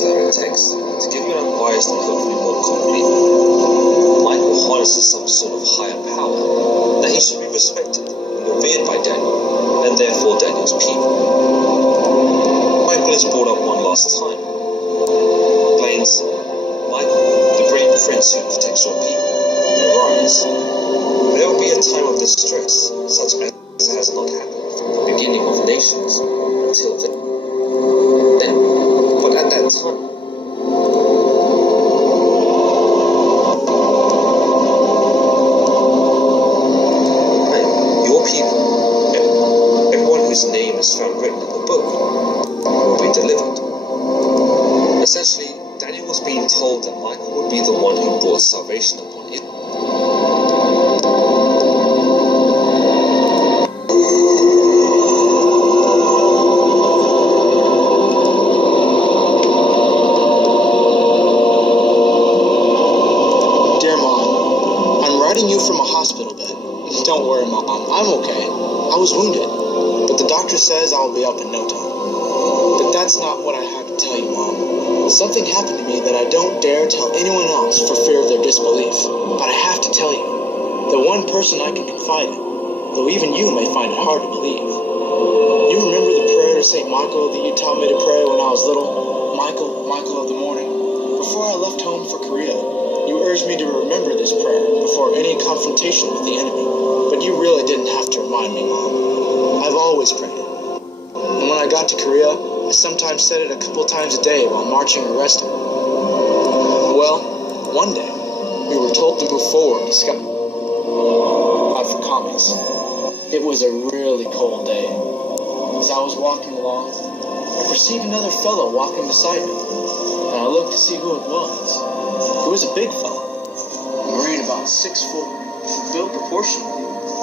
letter text to give you an unbiased and hopefully more complete. Michael harnesses some sort of higher power, that he should be respected and revered by Daniel, and therefore Daniel's people. Michael is brought up one last time. Explains, Michael, the great prince who protects your people, will arise. There will be a time of distress, such as has not happened from the beginning of nations until then. But at that time, your people, everyone whose name is found written in the book, will be delivered. Essentially, Daniel was being told that Michael would be the one who brought salvation upon Israel. Don't worry, Mom. I'm okay. I was wounded, but the doctor says I'll be up in no time. But that's not what I have to tell you, Mom. Something happened to me that I don't dare tell anyone else for fear of their disbelief. But I have to tell you, the one person I can confide in, though even you may find it hard to believe. You remember the prayer to St. Michael that you taught me to pray when I was little? Michael, Michael of the morning. Before I left home for Korea, you urged me to remember this prayer before any confrontation with the enemy. But you really didn't have to remind me, Mom. I've always prayed it. And when I got to Korea, I sometimes said it a couple times a day while marching or resting. Well, one day, we were told to move forward to scout out for commies. It was a really cold day. As I was walking along, I perceived another fellow walking beside me, and I looked to see who it was. He was a big fellow, a Marine about 6'4", built proportionally.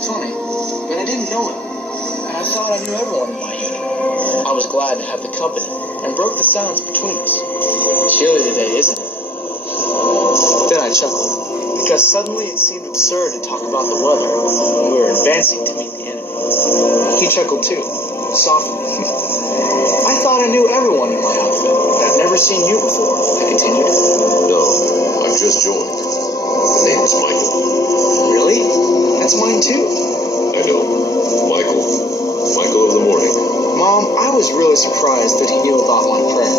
Funny, but I didn't know him, and I thought I knew everyone in my unit. I was glad to have the company, and broke the silence between us. Chilly today, isn't it? Then I chuckled, because suddenly it seemed absurd to talk about the weather when we were advancing to meet the enemy. He chuckled too, softly. I thought I knew everyone in my outfit, but I've never seen you before, I continued. No, I've just joined. The name is Michael. Really? That's mine too. I know. Michael. Michael of the morning. Mom, I was really surprised that he knew about my prayer.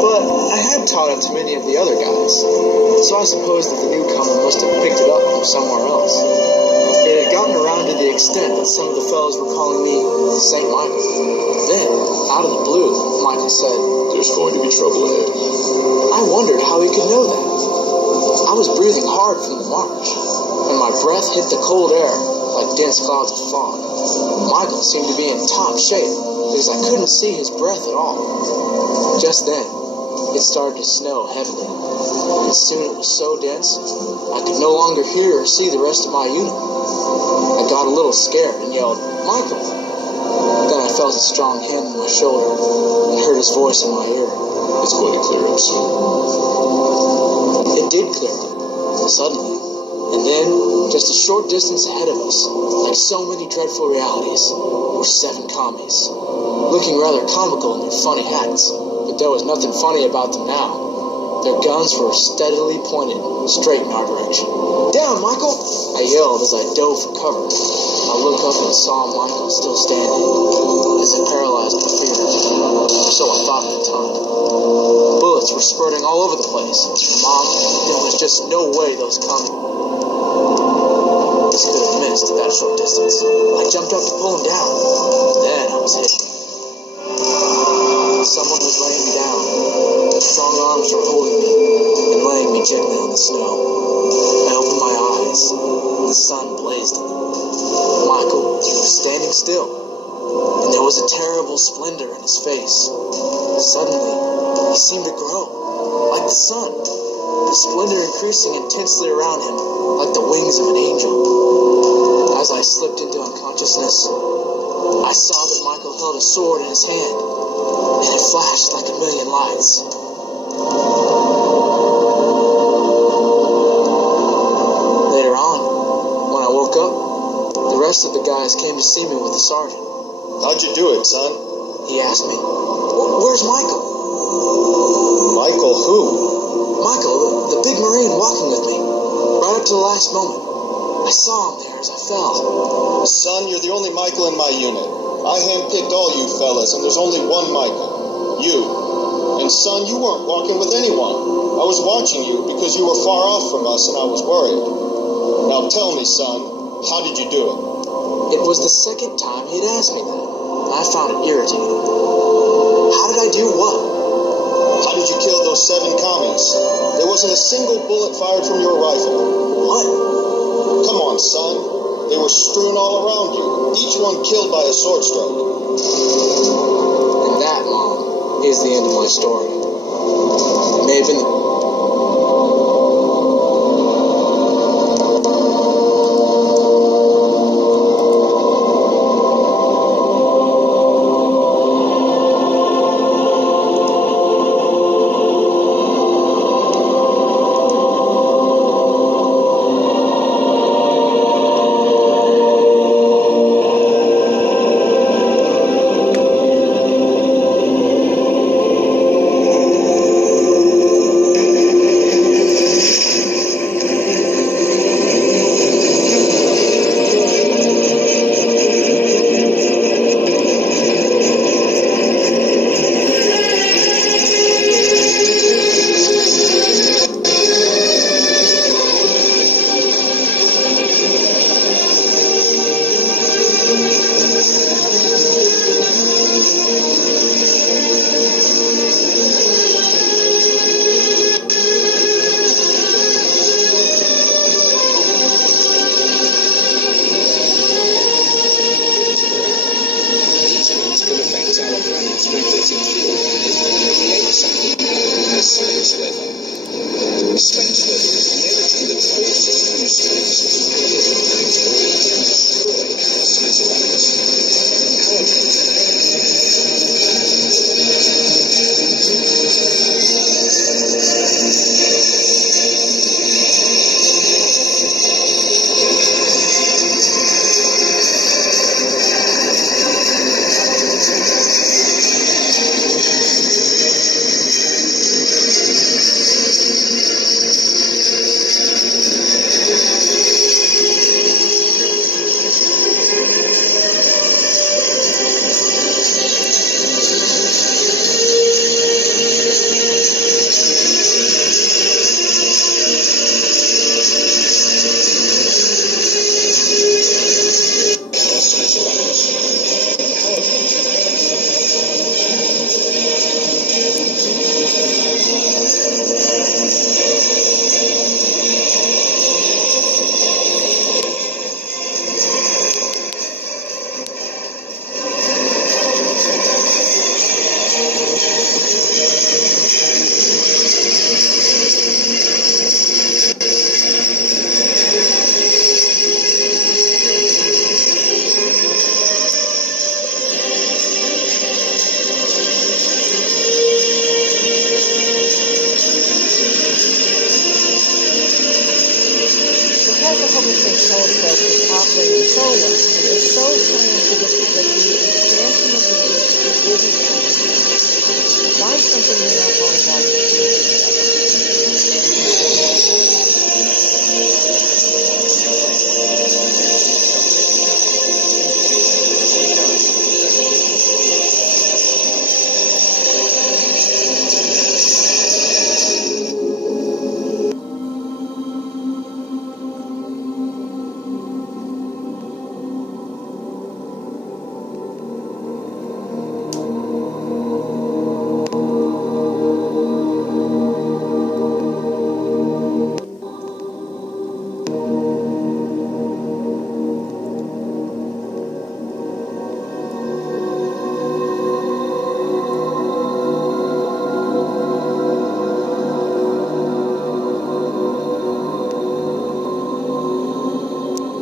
But I had taught it to many of the other guys, so I suppose that the newcomer must have picked it up from somewhere else. It had gotten around to the extent that some of the fellows were calling me St. Michael. Then, out of the blue, Michael said, "There's going to be trouble ahead." I wondered how he could know that. I was breathing hard from the march, and my breath hit the cold air like dense clouds of fog. Michael seemed to be in top shape, because I couldn't see his breath at all. Just then, it started to snow heavily, and soon it was so dense, I could no longer hear or see the rest of my unit. I got a little scared and yelled, "Michael!" Then I felt a strong hand on my shoulder and heard his voice in my ear. It's going to clear up soon. It did clear up, suddenly. And then, just a short distance ahead of us, like so many dreadful realities, were 7 commies, looking rather comical in their funny hats, but there was nothing funny about them now. Their guns were steadily pointed straight in our direction. "Down, Michael!" I yelled as I dove for cover. I looked up and saw Michael still standing, as if paralyzed by fear. So I thought at the time. Bullets were spurting all over the place. Mom, there was just no way those commies could have missed at that short distance. I jumped up to pull him down. Then I was hit. Someone was laying me down. Strong arms were holding me and laying me gently on the snow. I opened my eyes. The sun blazed in them. Michael was standing still, and there was a terrible splendor in his face. Suddenly, he seemed to grow, like the sun, the splendor increasing intensely around him, like the wings of an angel. As I slipped into unconsciousness, I saw that Michael held a sword in his hand, and it flashed like a million lights. Later on, when I woke up, the rest of the guys came to see me with the sergeant. "How'd you do it, son?" He asked me. "Where's Michael?" Michael who? Michael, the big Marine walking with me, right up to the last moment. I saw him there as I fell. Son, you're the only Michael in my unit. I handpicked all you fellas, and there's only one Michael. You. And son, you weren't walking with anyone. I was watching you because you were far off from us and I was worried. Now tell me, son, how did you do it? It was the second time he had asked me that. I found it irritating. How did I do what? How did you kill those 7 commies? There wasn't a single bullet fired from your rifle. What? Come on, son. They were strewn all around you, each one killed by a sword stroke. And that, Mom, is the end of my story.